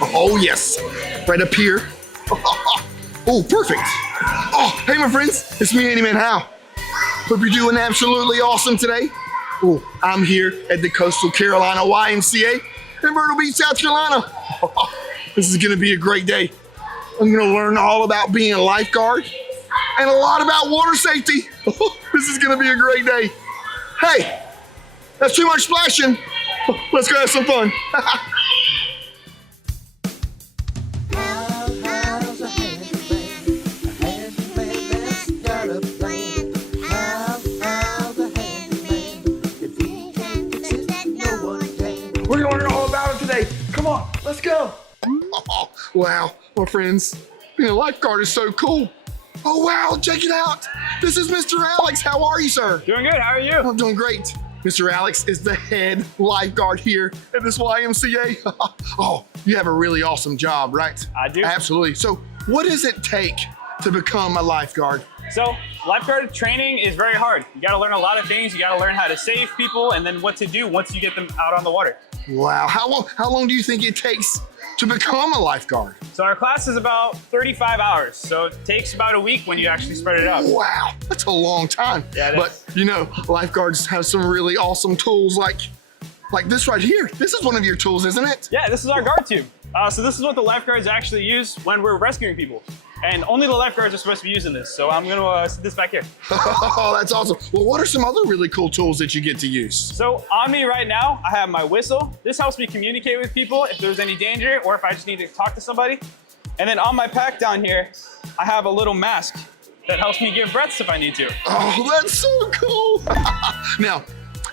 Oh, yes. Right up here. Oh, perfect. Oh, hey, my friends. It's me, Handyman Hal. Hope you're doing absolutely awesome today. Oh, I'm here at the Coastal Carolina YMCA in Myrtle Beach, South Carolina. This is going to be a great day. I'm going to learn all about being a lifeguard and a lot about water safety. This is going to be a great day. Hey, that's too much splashing. Let's go have some fun. We're gonna learn all about it today. Come on, let's go. Oh, wow, my friends, being a lifeguard is so cool. Oh wow, check it out. This is Mr. Alex. How are you, sir? Doing good, how are you? I'm doing great. Mr. Alex is the head lifeguard here at this YMCA. Oh, you have a really awesome job, right? I do. Absolutely. So what does it take to become a lifeguard? So lifeguard training is very hard. You gotta learn a lot of things. You gotta learn how to save people and then what to do once you get them out on the water. Wow, how long do you think it takes to become a lifeguard? So our class is about 35 hours. So it takes about a week when you actually spread it out. Wow, that's a long time. Yeah, but you know, lifeguards have some really awesome tools like this right here. This is one of your tools, isn't it? Yeah, this is our guard tube. So this is what the lifeguards actually use when we're rescuing people. And only the lifeguards are supposed to be using this. So I'm gonna sit this back here. Oh, that's awesome. Well, what are some other really cool tools that you get to use? So on me right now, I have my whistle. This helps me communicate with people if there's any danger or if I just need to talk to somebody. And then on my pack down here, I have a little mask that helps me give breaths if I need to. Oh, that's so cool. Now,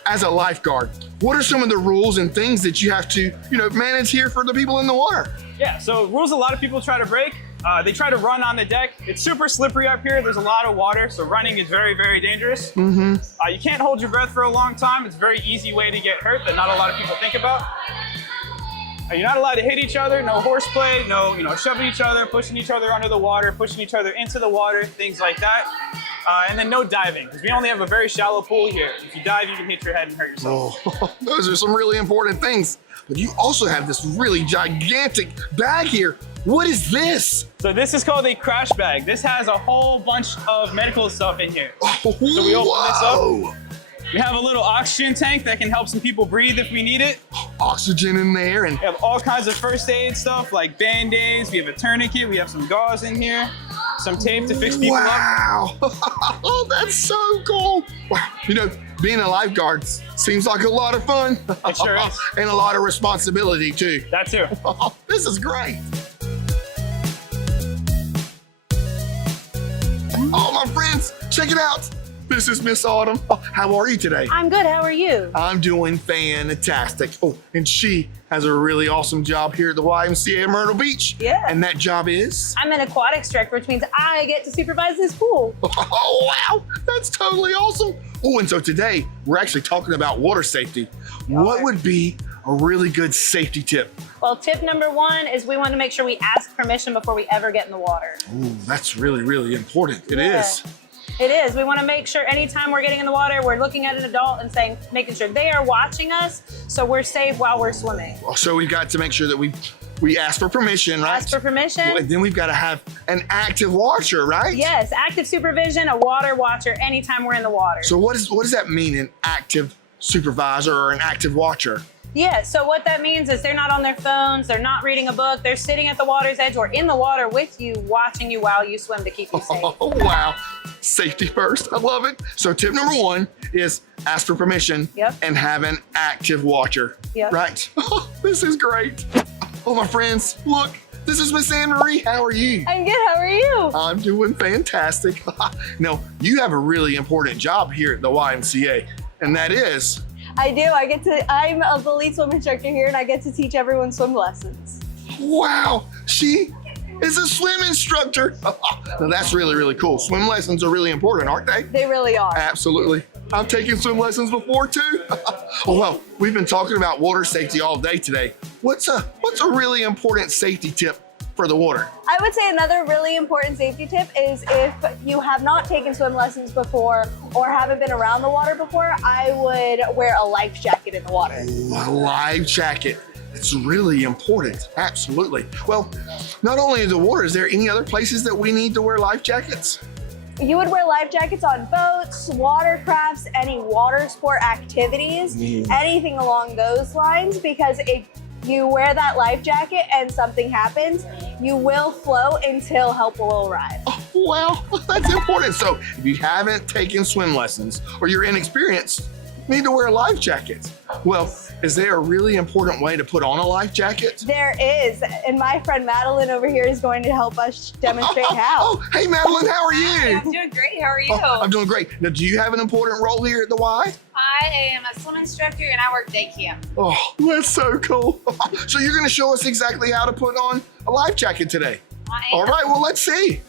as a lifeguard, what are some of the rules and things that you have to, manage here for the people in the water? Yeah, so rules a lot of people try to break. They try to run on the deck. It's super slippery up here. There's a lot of water, so running is very, very dangerous. Mm-hmm. You can't hold your breath for a long time. It's a very easy way to get hurt that not a lot of people think about. You're not allowed to hit each other, no horseplay, no shoving each other, pushing each other under the water, pushing each other into the water, things like that. And then no diving, because we only have a very shallow pool here. If you dive, you can hit your head and hurt yourself. Oh, those are some really important things. But you also have this really gigantic bag here. What is this? So this is called a crash bag. This has a whole bunch of medical stuff in here. Oh, so we open this whoa. up. We have a little oxygen tank that can help some people breathe if we need it. Oxygen in there. And we have all kinds of first aid stuff like Band-Aids. We have a tourniquet. We have some gauze in here. Some tape to fix people up. Wow. Oh, that's so cool. Wow. Being a lifeguard seems like a lot of fun. It sure is. And a lot of responsibility too. That too. This is great. Oh, my friends, check it out. This is Miss Autumn. Oh, how are you today? I'm good, how are you? I'm doing fantastic. Oh, and she has a really awesome job here at the YMCA in Myrtle Beach. Yeah. And that job is? I'm an aquatics director, which means I get to supervise this pool. Oh, wow, that's totally awesome. Oh, and so today we're actually talking about water safety. What would be a really good safety tip? Well, tip number one is we want to make sure we ask permission before we ever get in the water. Ooh, that's really, really important. It is. It is. We want to make sure anytime we're getting in the water, we're looking at an adult and making sure they are watching us so we're safe while we're swimming. So we've got to make sure that we ask for permission, right? Ask for permission. And then we've got to have an active watcher, right? Yes, active supervision, a water watcher anytime we're in the water. So what does that mean, an active supervisor or an active watcher? Yeah, so what that means is they're not on their phones, they're not reading a book, they're sitting at the water's edge or in the water with you, watching you while you swim to keep you safe. Oh, wow. Safety first. I love it. So tip number one is ask for permission and have an active watcher. Yep. Right? Oh, this is great. Oh, my friends, look. This is Miss Anne Marie. How are you? I'm good. How are you? I'm doing fantastic. Now, you have a really important job here at the YMCA, and that is? I do. I'm the lead swim instructor here and I get to teach everyone swim lessons. Wow, she is a swim instructor. Now that's really, really cool. Swim lessons are really important, aren't they? They really are. Absolutely. I've taken swim lessons before too. Oh, well, we've been talking about water safety all day today. What's a really important safety tip for the water? I would say another really important safety tip is if you have not taken swim lessons before or haven't been around the water before, I would wear a life jacket in the water. Ooh, a life jacket. It's really important. Absolutely. Well, not only in the water, is there any other places that we need to wear life jackets? You would wear life jackets on boats, watercrafts, any water sport activities, anything along those lines, because if you wear that life jacket and something happens, you will float until help will arrive. Oh, well, that's important. So if you haven't taken swim lessons or you're inexperienced, you need to wear a life jacket. Well, is there a really important way to put on a life jacket? There is, and my friend Madeline over here is going to help us demonstrate how. Oh, hey Madeline, how are you? I'm doing great. How are you? Oh, I'm doing great. Now, do you have an important role here at the Y? I am a swim instructor and I work day camp. Oh, that's so cool. So you're going to show us exactly how to put on a life jacket today. All right, well, let's see.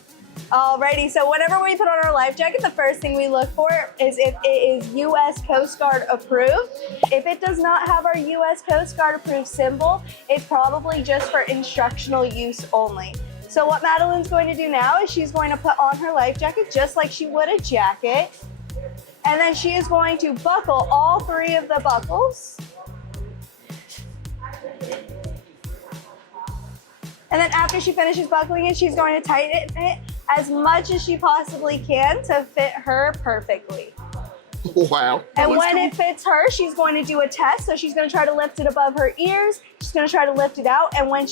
Alrighty, so whenever we put on our life jacket, the first thing we look for is if it is U.S. Coast Guard approved. If it does not have our U.S. Coast Guard approved symbol, it's probably just for instructional use only. So what Madeline's going to do now is she's going to put on her life jacket just like she would a jacket. And then she is going to buckle all 3 of the buckles. And then after she finishes buckling it, she's going to tighten it as much as she possibly can to fit her perfectly. Wow. And when it fits her, she's going to do a test. So she's going to try to lift it above her ears. She's going to try to lift it out. And when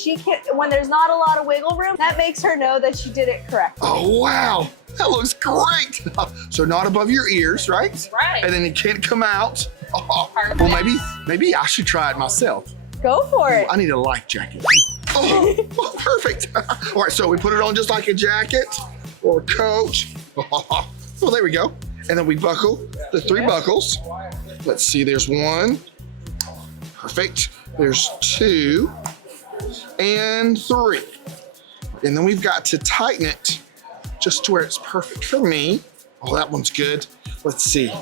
there's not a lot of wiggle room, that makes her know that she did it correctly. Oh, wow. That looks great. So not above your ears, right? Right. And then it can't come out. Oh, well, maybe I should try it myself. Go for it. I need a life jacket. Oh, perfect. All right, so we put it on just like a jacket or a coat. Well, there we go. And then we buckle the 3 buckles. Let's see, there's 1. Perfect. There's 2 and 3. And then we've got to tighten it just to where it's perfect for me. Oh, that one's good. Let's see.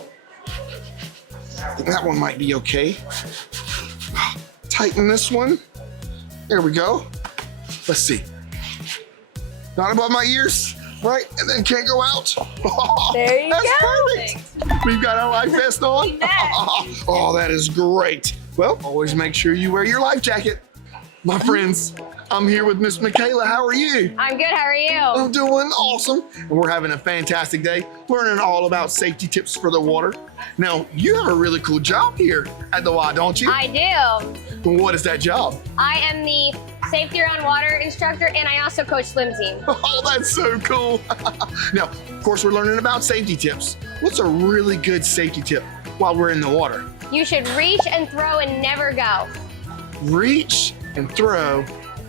I think that one might be okay. Tighten this one. There we go. Let's see. Not above my ears, right? And then can't go out. There you That's go. perfect. We've got our life vest on. Oh, that is great. Well, always make sure you wear your life jacket. My friends, I'm here with Miss Michaela. How are you? I'm good. How are you? I'm doing awesome. And we're having a fantastic day, learning all about safety tips for the water. Now, you have a really cool job here at the Y, don't you? I do. What is that job? I am the safety around water instructor and I also coach swim team. Oh, that's so cool. Now, of course, we're learning about safety tips. What's a really good safety tip while we're in the water? You should reach and throw and never go. Reach and throw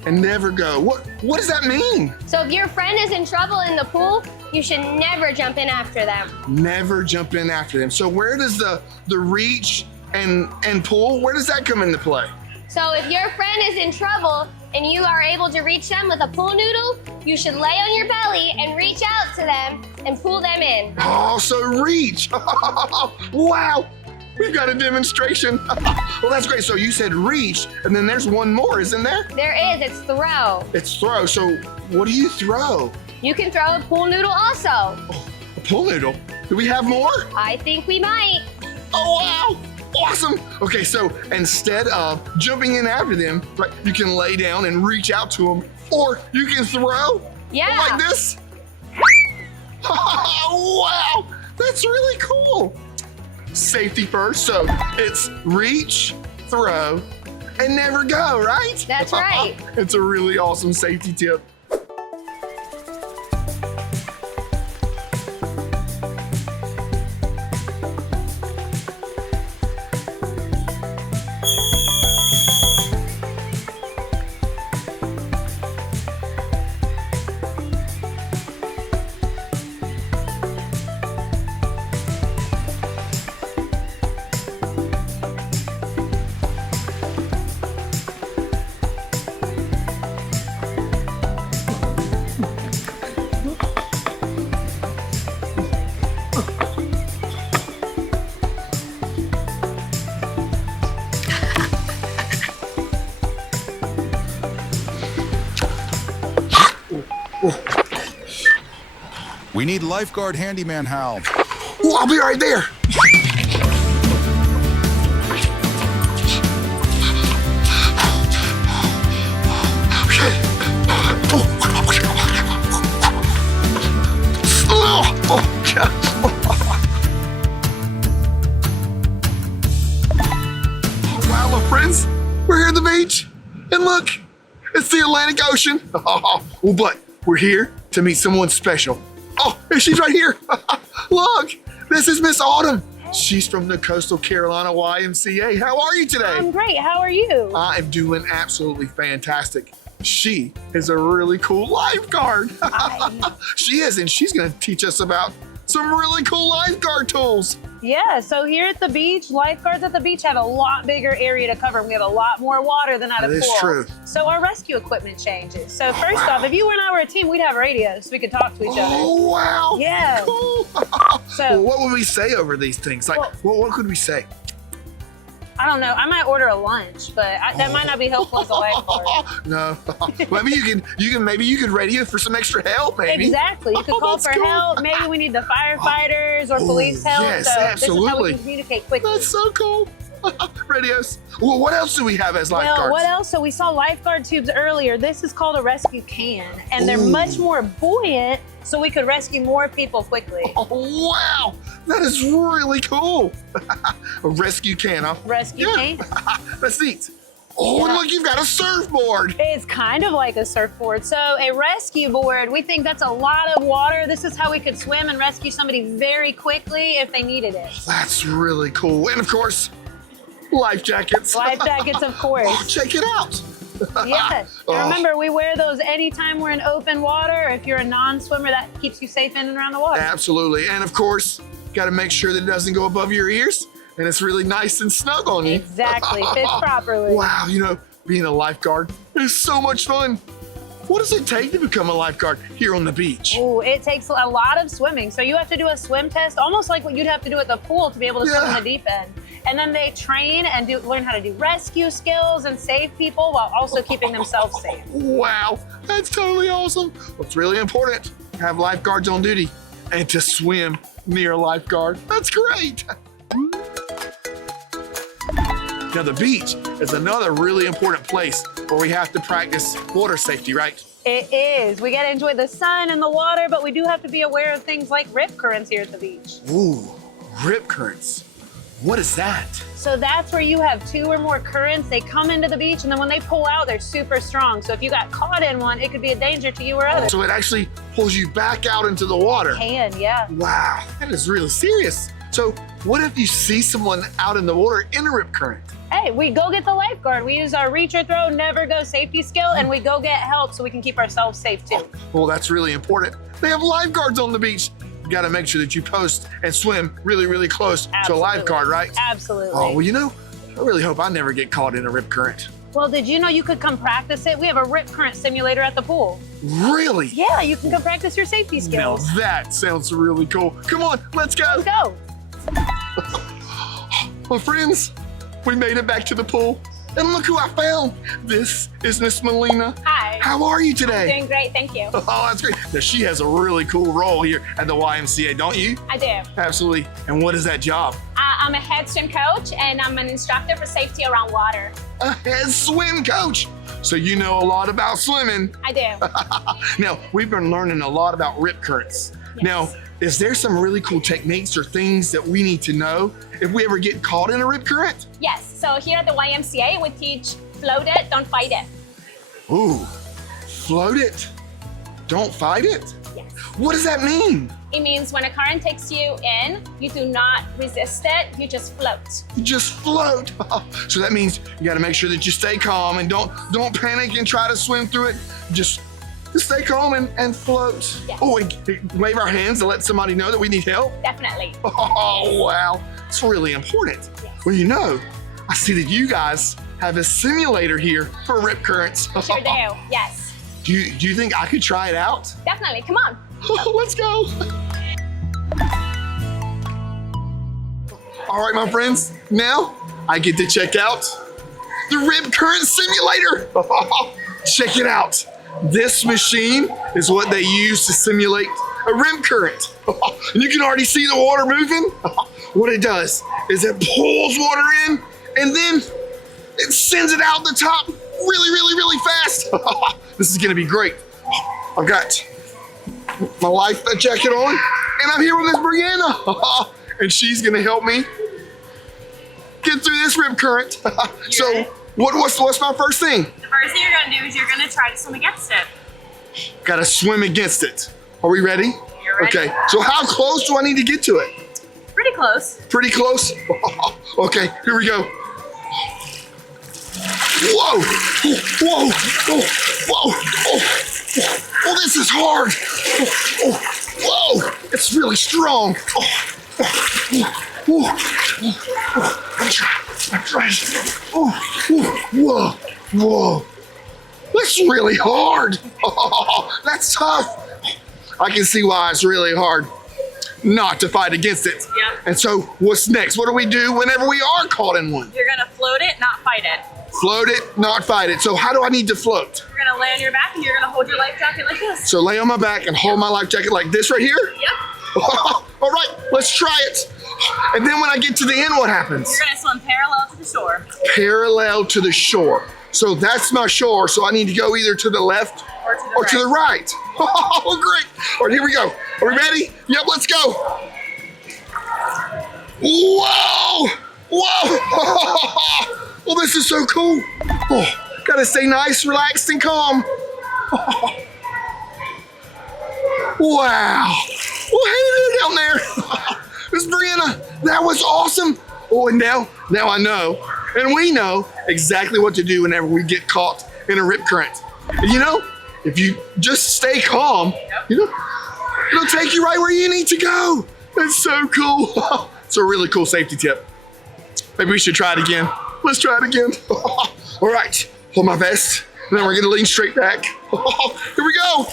and never go. What does that mean? So if your friend is in trouble in the pool, you should never jump in after them. Never jump in after them. So where does the reach and pull, where does that come into play? So if your friend is in trouble and you are able to reach them with a pool noodle, you should lay on your belly and reach out to them and pull them in. Oh, so reach. Wow. We've got a demonstration. Well, that's great. So you said reach, and then there's one more, isn't there? There is, it's throw. It's throw. So what do you throw? You can throw a pool noodle also. A pool noodle. Do we have more? I think we might. Oh, wow. Awesome. Okay, so instead of jumping in after them, right, you can lay down and reach out to them, or you can throw. Yeah. Like this. Wow. That's really cool. Safety first, so it's reach, throw, and never go, right? That's right. It's a really awesome safety tip. We need Lifeguard Handyman Hal. Oh, I'll be right there. And look, it's the Atlantic Ocean. Well, but we're here to meet someone special. Oh, she's right here. Look, this is Miss Autumn. She's from the Coastal Carolina YMCA. How are you today? I'm great. How are you? I am doing absolutely fantastic. She is a really cool lifeguard. She is, and she's going to teach us about some really cool lifeguard tools. Yeah, so here at the beach, lifeguards at the beach have a lot bigger area to cover. We have a lot more water than at a pool. That is true. So our rescue equipment changes. So first off, if you and I were a team, we'd have radios so we could talk to each other. Oh, wow. Yeah. Cool. So Well, what would we say over these things? Like, what could we say? I don't know. I might order a lunch, but that might not be helpful as a lifeguard. No. Maybe you could radio for some extra help, maybe. Exactly. You could call That's for cool. help. Maybe we need the firefighters or police help. yes, so absolutely. this is how we can communicate quickly. That's so cool. Radios. Well, what else do we have as lifeguards? Well, what else? So we saw lifeguard tubes earlier. This is called a rescue can, and they're much more buoyant, so we could rescue more people quickly. Oh, wow. That is really cool. A rescue can, huh? Rescue can. That's neat. Oh, and look, you've got a surfboard. It's kind of like a surfboard. So a rescue board, we think that's a lot of water. This is how we could swim and rescue somebody very quickly if they needed it. That's really cool. And of course, life jackets. Life jackets, of course. Oh, check it out. Yeah. Oh. And remember, we wear those anytime we're in open water. If you're a non-swimmer, that keeps you safe in and around the water. Absolutely. And of course, got to make sure that it doesn't go above your ears and it's really nice and snug on you. Exactly. Fits properly. Wow, being a lifeguard is so much fun. What does it take to become a lifeguard here on the beach? Ooh, it takes a lot of swimming. So you have to do a swim test, almost like what you'd have to do at the pool to be able to swim in the deep end. And then they train and learn how to do rescue skills and save people while also keeping themselves safe. Wow, that's totally awesome. Well, it's really important to have lifeguards on duty and to swim near a lifeguard. That's great. Now, the beach is another really important place where we have to practice water safety, right? It is. We get to enjoy the sun and the water, but we do have to be aware of things like rip currents here at the beach. Ooh, rip currents. What is that? So that's where you have 2 or more currents. They come into the beach, and then when they pull out, they're super strong. So if you got caught in one, it could be a danger to you or others. So it actually pulls you back out into the water. Can, yeah. Wow, that is really serious. So what if you see someone out in the water in a rip current? Hey, we go get the lifeguard. We use our reach or throw, never go safety skill, and we go get help so we can keep ourselves safe too. Well, that's really important. They have lifeguards on the beach. You got to make sure that you post and swim really, really close to a lifeguard, right? Absolutely. Oh, well, I really hope I never get caught in a rip current. Well, did you know you could come practice it? We have a rip current simulator at the pool. Really? Yeah, you can come practice your safety Now skills. that sounds really cool. Come on, let's go. Let's go. My friends, we made it back to the pool. And look who I found. This is Miss Melina. Hi. How are you today? Doing great, thank you. Oh, that's great. Now, she has a really cool role here at the YMCA, don't you? I do. Absolutely. And what is that job? I'm a head swim coach and I'm an instructor for safety around water. A head swim coach. So you know a lot about swimming. I do. Now, we've been learning a lot about rip currents. Yes. Now, is there some really cool techniques or things that we need to know if we ever get caught in a rip current? Yes, so here at the YMCA, we teach float it, don't fight it. Ooh, float it, don't fight it? Yes. What does that mean? It means when a current takes you in, you do not resist it, you just float. You just float. So that means you got to make sure that you stay calm and don't panic and try to swim through it. Just stay calm and float. Yes. Oh, and wave our hands to let somebody know that we need help. Definitely. Oh, wow. It's really important. Yes. Well, I see that you guys have a simulator here for rip currents. Sure do, yes. Do you think I could try it out? Definitely, come on. Let's go. All right, my friends. Now I get to check out the rip current simulator. Check it out. This machine is what they use to simulate a rip current. And you can already see the water moving. What it does is it pulls water in and then it sends it out the top really, really, really fast. This is gonna be great. I've got my life jacket on and I'm here with Miss Brianna. And she's gonna help me get through this rip current. So What's my first thing? The first thing you're gonna do is you're gonna try to swim against it. Gotta swim against it. Are we ready? You're ready. Okay, so how close do I need to get to it? Pretty close. Pretty close? Okay, here we go. Whoa! Whoa! Whoa! Oh, this is hard. Whoa! It's really strong. I'm trying. Whoa! That's really hard. That's tough. I can see why it's really hard not to fight against it. Yep. And so, what's next? What do we do whenever we are caught in one? You're gonna float it, not fight it. Float it, not fight it. So, how do I need to float? You're gonna lay on your back and you're gonna hold your life jacket like this. So, lay on my back and hold my life jacket like this right here? Yep. All right, let's try it. And then when I get to the end, what happens? You're gonna swim parallel to the shore. Parallel to the shore. So that's my shore. So I need to go either to the left Or to the right. Oh, great. All right, here we go. Are we ready? Yep, let's go. Whoa! Oh, this is so cool. Oh, gotta stay nice, relaxed, and calm. Wow. Well, hey there down there. Miss Brianna, that was awesome. Oh, and now I know, and we know exactly what to do whenever we get caught in a rip current. And you know, if you just stay calm, you know, it'll take you right where you need to go. That's so cool. It's a really cool safety tip. Maybe we should try it again. Let's try it again. All right, hold my vest, and then we're gonna lean straight back. Here we go.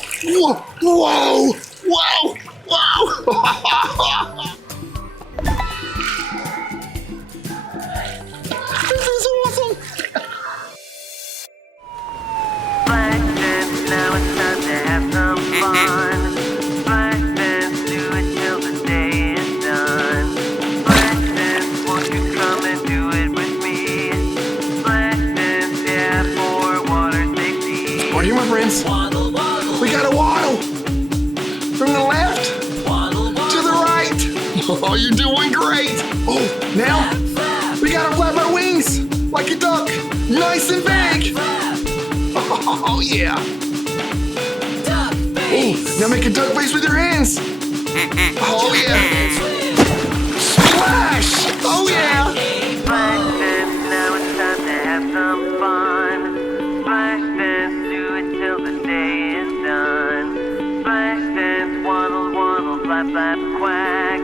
Whoa. This is awesome. Now it's time to have some fun. Splash dance, do it till the day is done. Splash dance, won't you come and do it with me? Splash dance, yeah, for water safety. Are you my friends? Waddle, waddle, We gotta waddle from the left waddle, to the right. Oh, you're doing great. Oh, now we gotta flap our wings like a duck, nice and big. Oh, yeah. Oh, now make a duck face with your hands. Oh, yeah. Splash. Oh, yeah. Splash dance, now it's time to have some fun. Splash dance, do it till the day is done. Splash dance, waddle, waddle, flap, flap, quack.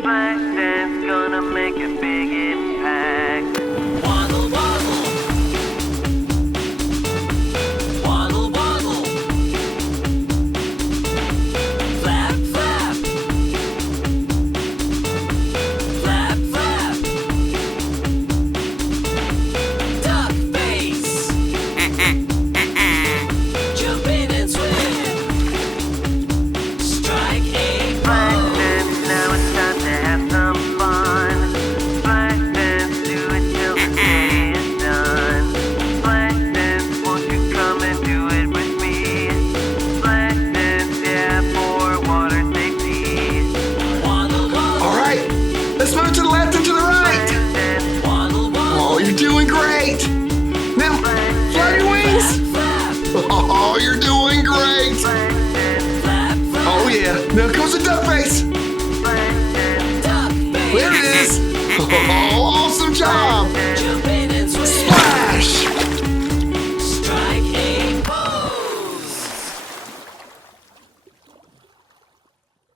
Splash dance, gonna make a big impact. Waddle, waddle. Waddle, waddle. Flap, flap. Flap, flap. Duck face. Jump in and swim. Strike a splash dance, now it's time to have some fun. Splash dance, do it till the day is done. Splash dance, won't you come and do it with me? Splash dance, yeah, for water safety. Waddle, waddle. All right, let's move to the left and to the right. Splash dance, waddle, waddle. Oh, you're doing great. Now, flap your wings. Oh, you're doing great. Splash dance, flap, flap. Oh, yeah. Now comes the duck face. Splash dance, duck face. There it is. Oh, awesome job. Jump in and swim. Splash.